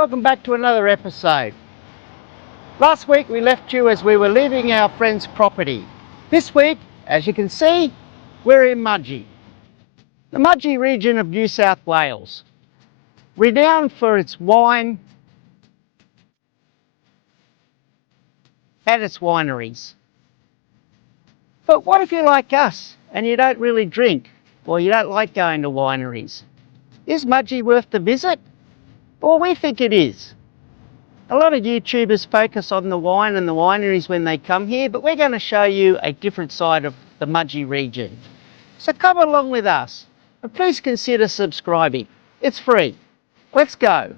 welcome back to another episode. Last week we left you as we were leaving our friend's property. This week, as you can see, we're in Mudgee. The Mudgee region of New South Wales, renowned for its wine and its wineries. But what if you're like us and you don't really drink, or you don't like going to wineries? Is Mudgee worth the visit? Well, we think it is. A lot of YouTubers focus on the wine and the wineries when they come here, but we're going to show you a different side of the Mudgee region. So come along with us, and please consider subscribing. It's free. Let's go.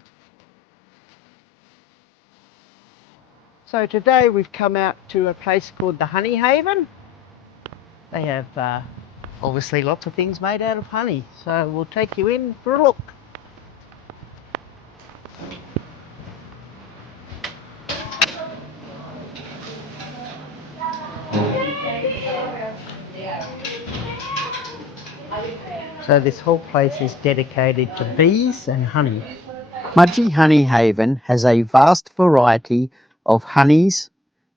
So today we've come out to a place called the Honey Haven. They have obviously lots of things made out of honey, so we'll take you in for a look. So this whole place is dedicated to bees and honey. Mudgee Honey Haven has a vast variety of honeys,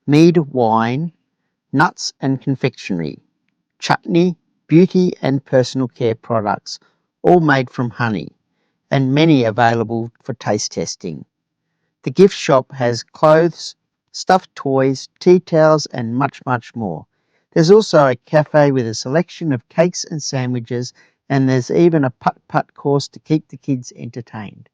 mead wine, nuts and confectionery, chutney, beauty and personal care products, all made from honey, and many available for taste testing. The gift shop has clothes, stuffed toys, tea towels and much, much more. There's also a cafe with a selection of cakes and sandwiches, and there's even a putt-putt course to keep the kids entertained.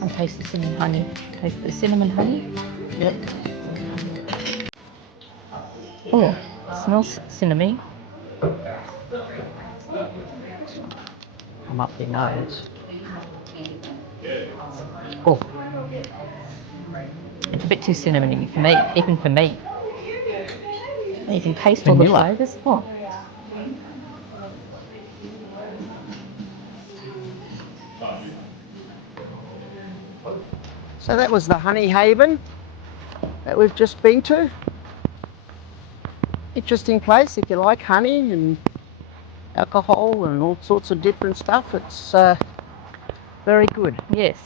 I'll taste the cinnamon honey. Taste the cinnamon honey. Yep. Oh, smells cinnamony. Come up your nose. Oh, It's a bit too cinnamony for me, even for me. You can taste all the Vanilla. flavours. Oh. so that was the Honey Haven that we've just been to. Interesting place if you like honey and alcohol and all sorts of different stuff. It's very good. Yes.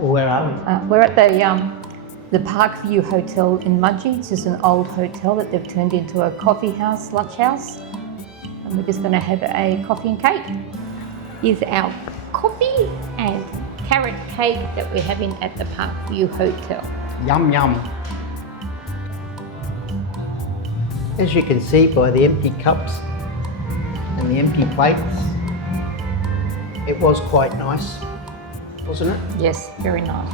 Where are we? We're at the Parkview Hotel in Mudgee. It's just an old hotel that they've turned into a coffee house, lunch house. And we're just going to have a coffee and cake. Here's our coffee and carrot cake that we're having at the Parkview Hotel. Yum yum. As you can see by the empty cups and the empty plates, it was quite nice, wasn't it? Yes, very nice.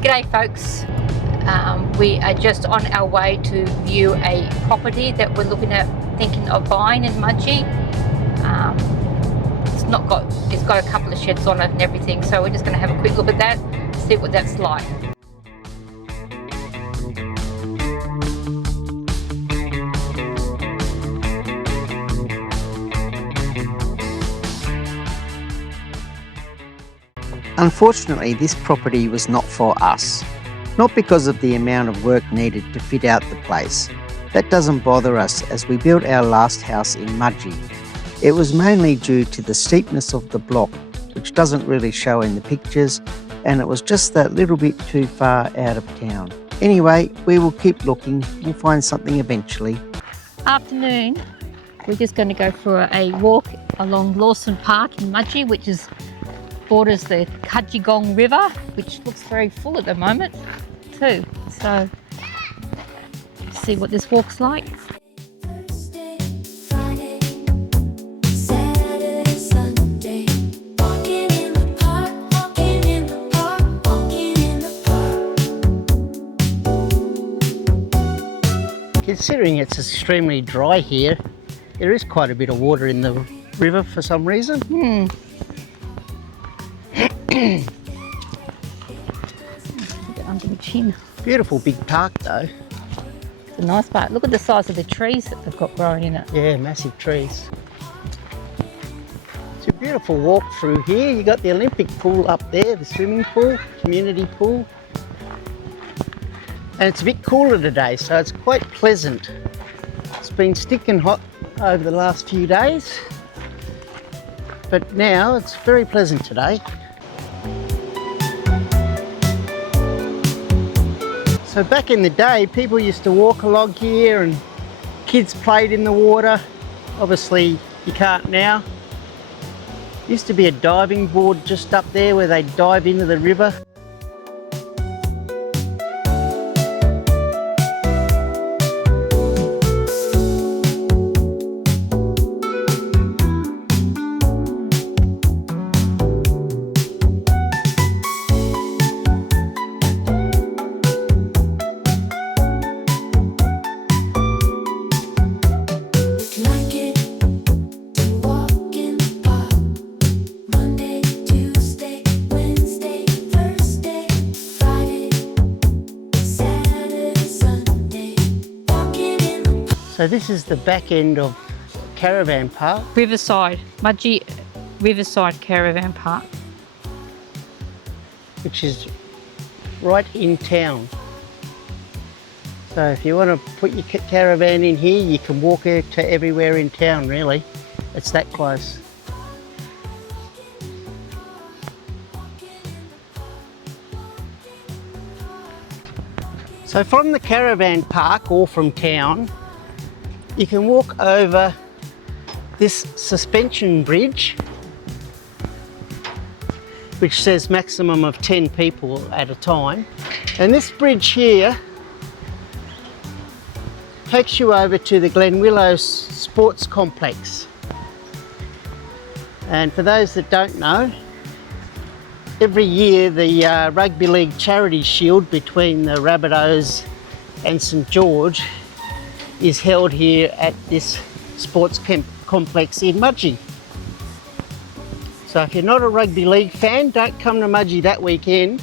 G'day folks, we are just on our way to view a property that we're looking at thinking of buying in Mudgee. It's got a couple of sheds on it and everything, so we're just going to have a quick look at that, see what that's like. Unfortunately, this property was not for us. Not because of the amount of work needed to fit out the place. That doesn't bother us as we built our last house in Mudgee. It was mainly due to the steepness of the block, which doesn't really show in the pictures, and it was just that little bit too far out of town. Anyway, we will keep looking. We'll find something eventually. Afternoon, we're just going to go for a walk along Lawson Park in Mudgee, which borders the Cudgegong River, which looks very full at the moment too. So, see what this walk's like. Considering it's extremely dry here, there is quite a bit of water in the river for some reason. Get under the chin. Beautiful big park though. It's a nice park. Look at the size of the trees that they've got growing in it. Yeah, massive trees. It's a beautiful walk through here. You got the Olympic pool up there, the swimming pool, community pool. And it's a bit cooler today, so it's quite pleasant. It's been sticking hot over the last few days, but now it's very pleasant today. So back in the day, people used to walk along here and kids played in the water. Obviously, you can't now. Used to be a diving board just up there where they dive into the river. So this is the back end of Caravan Park. Riverside, Mudgee Riverside Caravan Park. Which is right in town. So if you want to put your caravan in here, you can walk it to everywhere in town really. It's that close. So from the caravan park or from town, you can walk over this suspension bridge, which says maximum of 10 people at a time. And this bridge here takes you over to the Glenwillow Sports Complex. And for those that don't know, every year the Rugby League Charity Shield between the Rabbitohs and St George is held here at this sports complex in Mudgee. So if you're not a rugby league fan, don't come to Mudgee that weekend.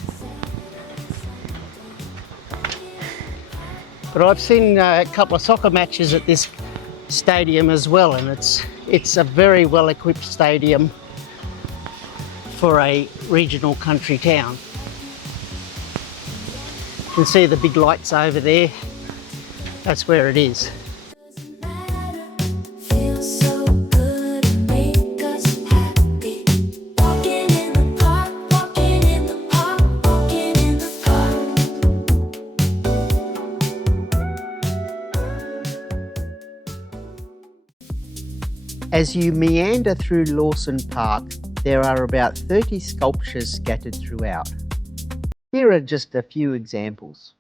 But I've seen a couple of soccer matches at this stadium as well, and it's a very well equipped stadium for a regional country town. You can see the big lights over there. That's where it is. As you meander through Lawson Park, there are about 30 sculptures scattered throughout. Here are just a few examples.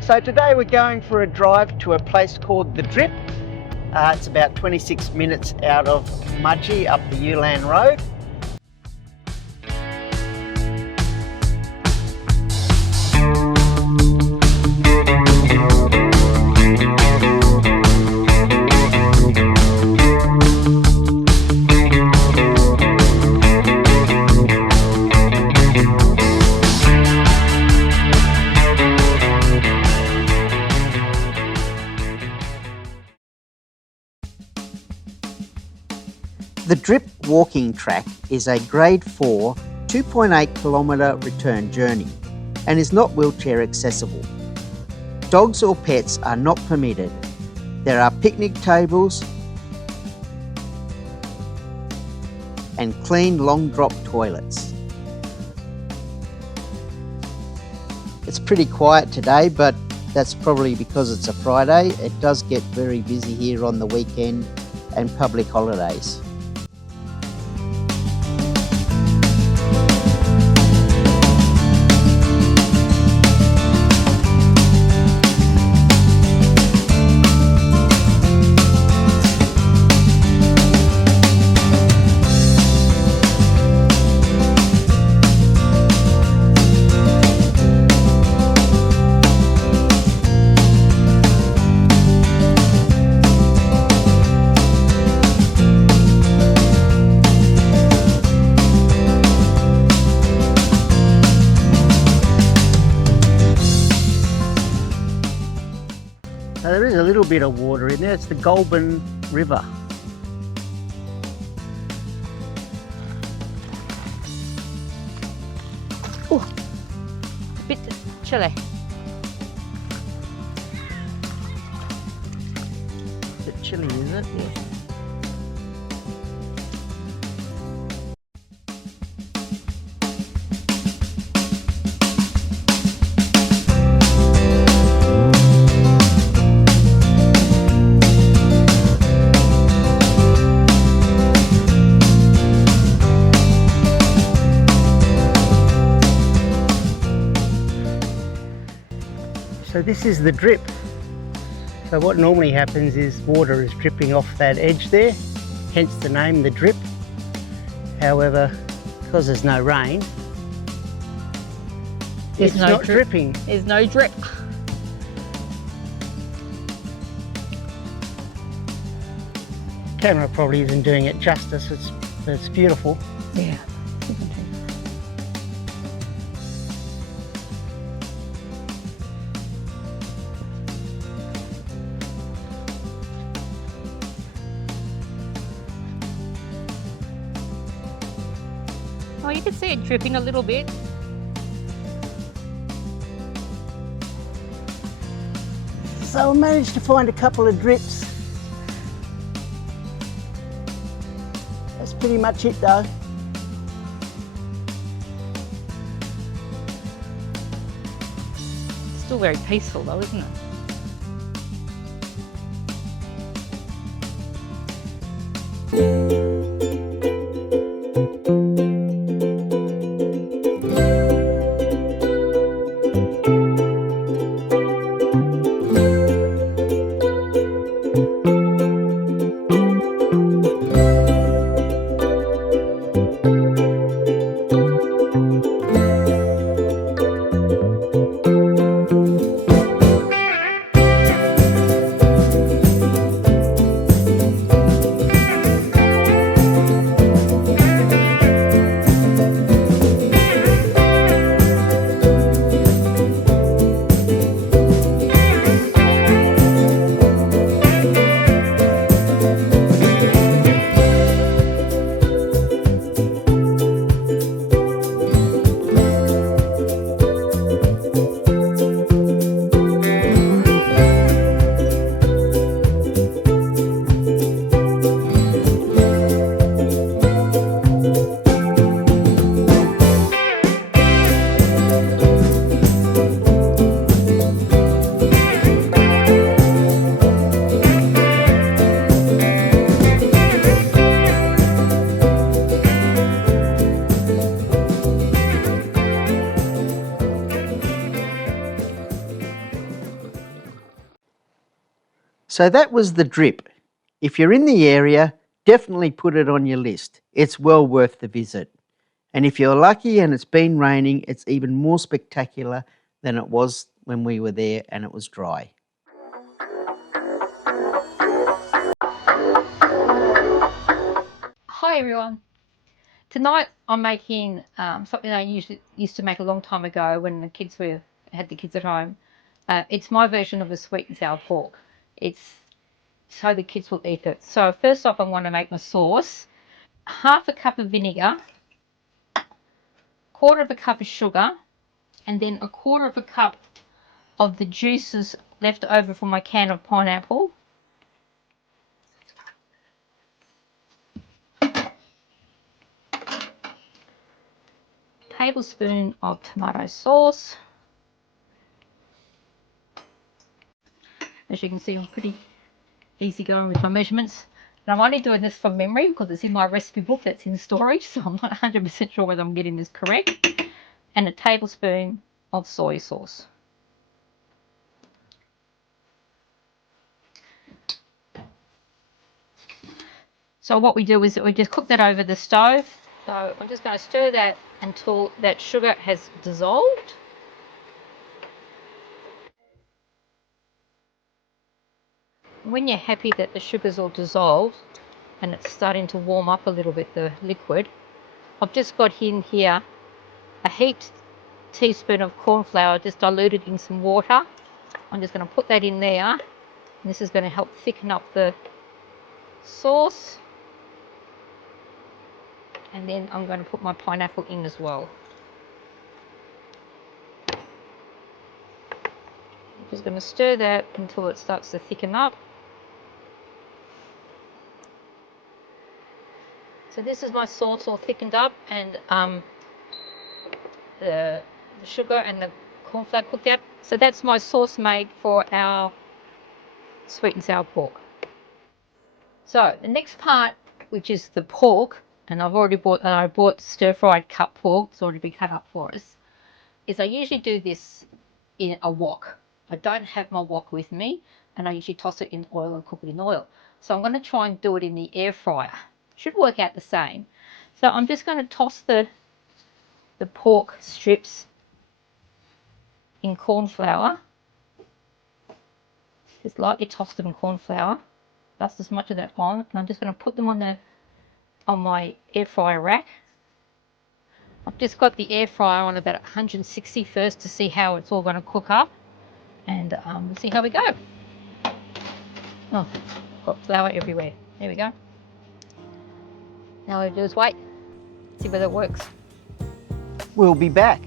So today we're going for a drive to a place called The Drip. It's about 26 minutes out of Mudgee up the Ulan Road. The Drip walking track is a grade 4, 2.8 kilometre return journey and is not wheelchair accessible. Dogs or pets are not permitted. There are picnic tables and clean long drop toilets. It's pretty quiet today, but That's probably because it's a Friday. It does get very busy here on the weekend and public holidays. So there is a little bit of water in there. It's the Goulburn River. Oh, a bit chilly. A bit chilly, is it? Yes. So this is the drip. So what normally happens is water is dripping off that edge there, hence the name, the drip. However, because there's no rain, it's not dripping. There's no drip. Camera probably isn't doing it justice. It's beautiful. Yeah. Oh, you can see it dripping a little bit. So I managed to find a couple of drips. That's pretty much it though. Still very peaceful though, isn't it? So that was the drip. If you're in the area, definitely put it on your list. It's well worth the visit. And if you're lucky and it's been raining, it's even more spectacular than it was when we were there and it was dry. Hi everyone. Tonight I'm making something I used to make a long time ago when the kids had the kids at home. It's my version of a sweet and sour pork. It's so the kids will eat it. So first off, I want to make my sauce. Half a cup of vinegar, quarter of a cup of sugar, and then a quarter of a cup of the juices left over from my can of pineapple. Tablespoon of tomato sauce. As you can see, I'm pretty easy going with my measurements. And I'm only doing this from memory because it's in my recipe book that's in storage, so I'm not 100% sure whether I'm getting this correct. And a tablespoon of soy sauce. So what we do is that we just cook that over the stove. So I'm just going to stir that until that sugar has dissolved. When you're happy that the sugar's all dissolved and it's starting to warm up a little bit, the liquid, I've just got in here a heaped teaspoon of corn flour just diluted in some water. I'm just going to put that in there, and this is going to help thicken up the sauce. And then I'm going to put my pineapple in as well. I'm just going to stir that until it starts to thicken up. So this is my sauce all thickened up, and the sugar and the corn flour cooked up. So that's my sauce made for our sweet and sour pork. So the next part, which is the pork, and I bought stir-fried cut pork. It's already been cut up for us. Is I usually do this in a wok. I don't have my wok with me, and I usually toss it in oil and cook it in oil. So I'm going to try and do it in the air fryer. Should work out the same. So I'm just going to toss the pork strips in corn flour. Just lightly toss them in corn flour. That's as much of that on, and I'm just going to put them on my air fryer rack. I've just got the air fryer on about 160 first to see how it's all going to cook up, and we'll see how we go. Oh, got flour everywhere. There we go. Now all we do is wait, see whether it works. We'll be back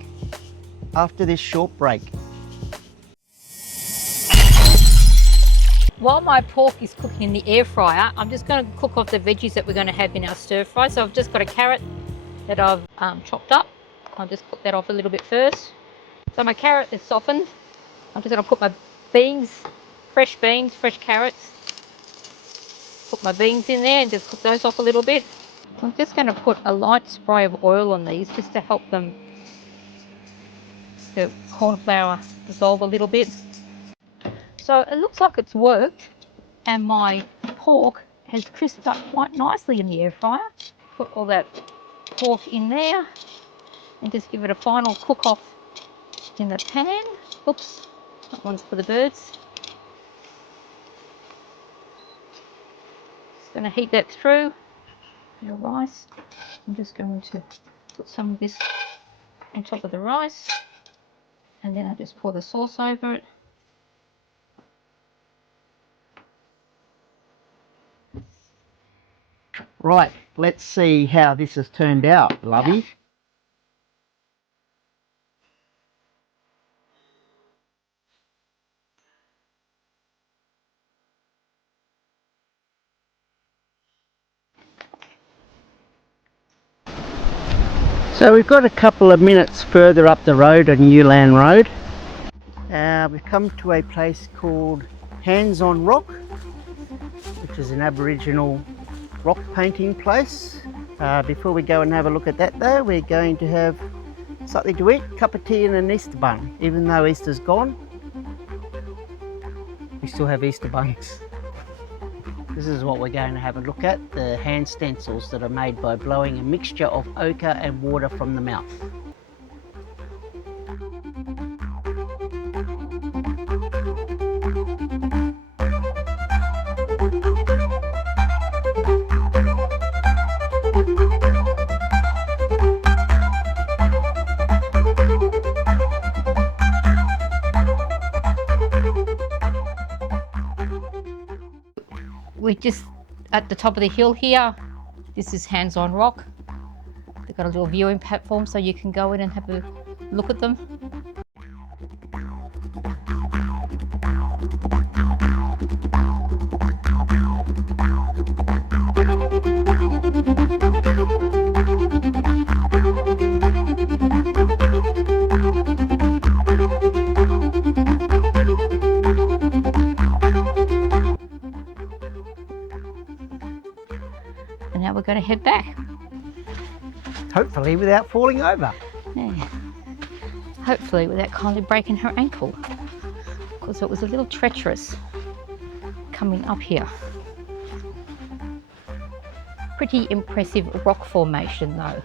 after this short break. While my pork is cooking in the air fryer, I'm just going to cook off the veggies that we're going to have in our stir fry. So I've just got a carrot that I've chopped up. I'll just cook that off a little bit first. So my carrot is softened. I'm just going to put my beans, fresh carrots. Put my beans in there and just cook those off a little bit. I'm just going to put a light spray of oil on these just to help the corn flour dissolve a little bit. So it looks like it's worked, and my pork has crisped up quite nicely in the air fryer. Put all that pork in there and just give it a final cook off in the pan. Oops, that one's for the birds. Just going to heat that through. The rice. I'm just going to put some of this on top of the rice, and then I just pour the sauce over it. Right, let's see how this has turned out, lovey. Yeah. So we've got a couple of minutes further up the road on Newland Road. We've come to a place called Hands on Rock, which is an Aboriginal rock painting place. Before we go and have a look at that though, we're going to have something to eat, a cup of tea and an Easter bun. Even though Easter's gone, we still have Easter buns. This is what we're going to have a look at, the hand stencils that are made by blowing a mixture of ochre and water from the mouth. We're just at the top of the hill here. This is Hands on Rock. They've got a little viewing platform so you can go in and have a look at them. Hopefully without falling over. Yeah. Hopefully without Kylie breaking her ankle, because it was a little treacherous coming up here. Pretty impressive rock formation though.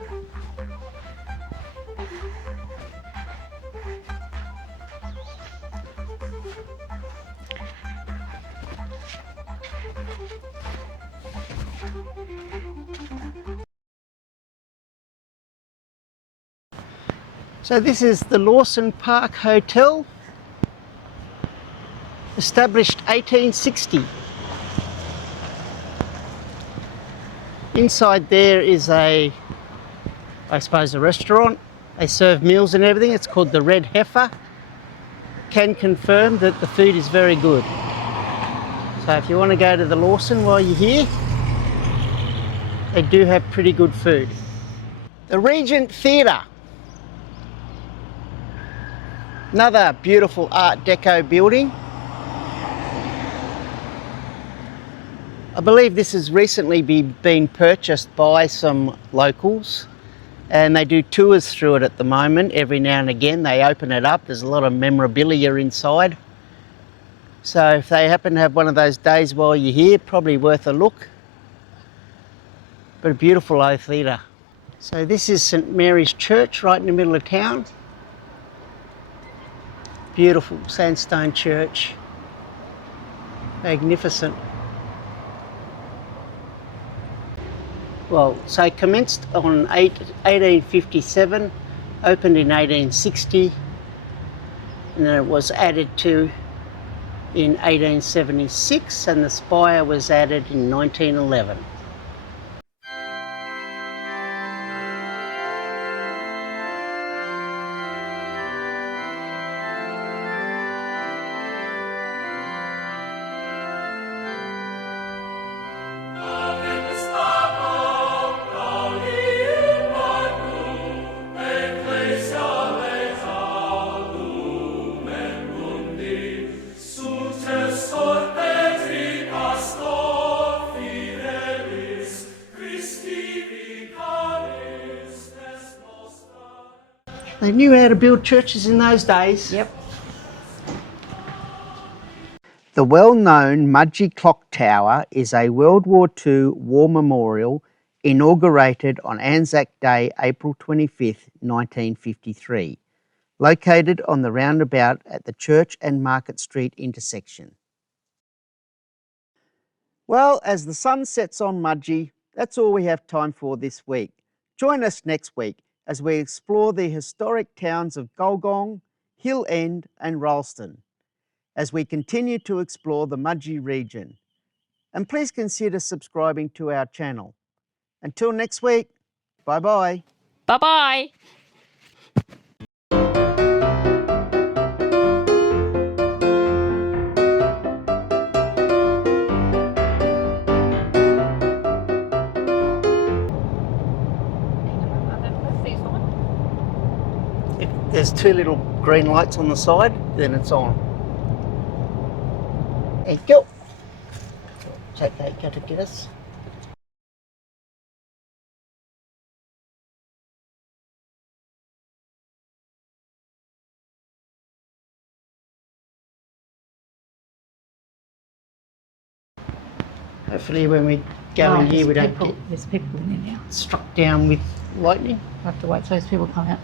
So this is the Lawson Park Hotel, established 1860. Inside there is I suppose a restaurant. They serve meals and everything. It's called the Red Heifer. Can confirm that the food is very good. So if you want to go to the Lawson while you're here, they do have pretty good food. The Regent Theatre. Another beautiful Art Deco building. I believe this has recently been purchased by some locals, and they do tours through it at the moment. Every now and again they open it up. There's a lot of memorabilia inside. So if they happen to have one of those days while you're here, probably worth a look. But a beautiful old theatre. So this is St Mary's Church right in the middle of town. Beautiful sandstone church. Magnificent. Well, so it commenced on 1857, opened in 1860, and then it was added to in 1876, and the spire was added in 1911. They knew how to build churches in those days. Yep. The well-known Mudgee Clock Tower is a World War II war memorial inaugurated on Anzac Day, April 25th, 1953, located on the roundabout at the Church and Market Street intersection. Well, as the sun sets on Mudgee, that's all we have time for this week. Join us next week as we explore the historic towns of Gulgong, Hill End and Ralston, as we continue to explore the Mudgee region. And please consider subscribing to our channel. Until next week, bye-bye. Bye-bye. If there's two little green lights on the side, then it's on. There you go. Take that, go to get us. Hopefully when we go in here we don't get There's people in there now. struck down with lightning. I have to wait till those people come out.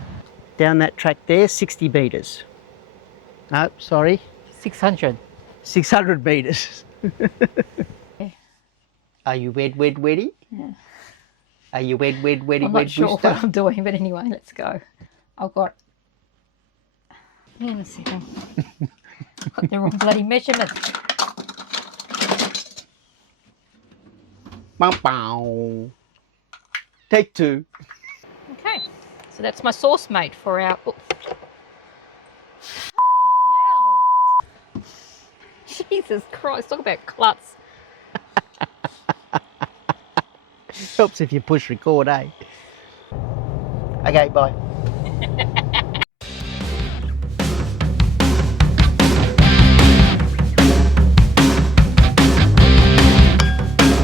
Down that track there, 60 metres. No, sorry, 600. 600 metres. Yeah. Are you weddy? Yeah. Are you weddy, I'm not sure what I'm doing, but anyway, let's go. I've got... Hang on a second. Got the wrong bloody measurement. Bow, bow. Take two. Okay, so that's my sauce mate for our... Oh. Jesus Christ, talk about klutz. Helps if you push record, eh? Okay, bye.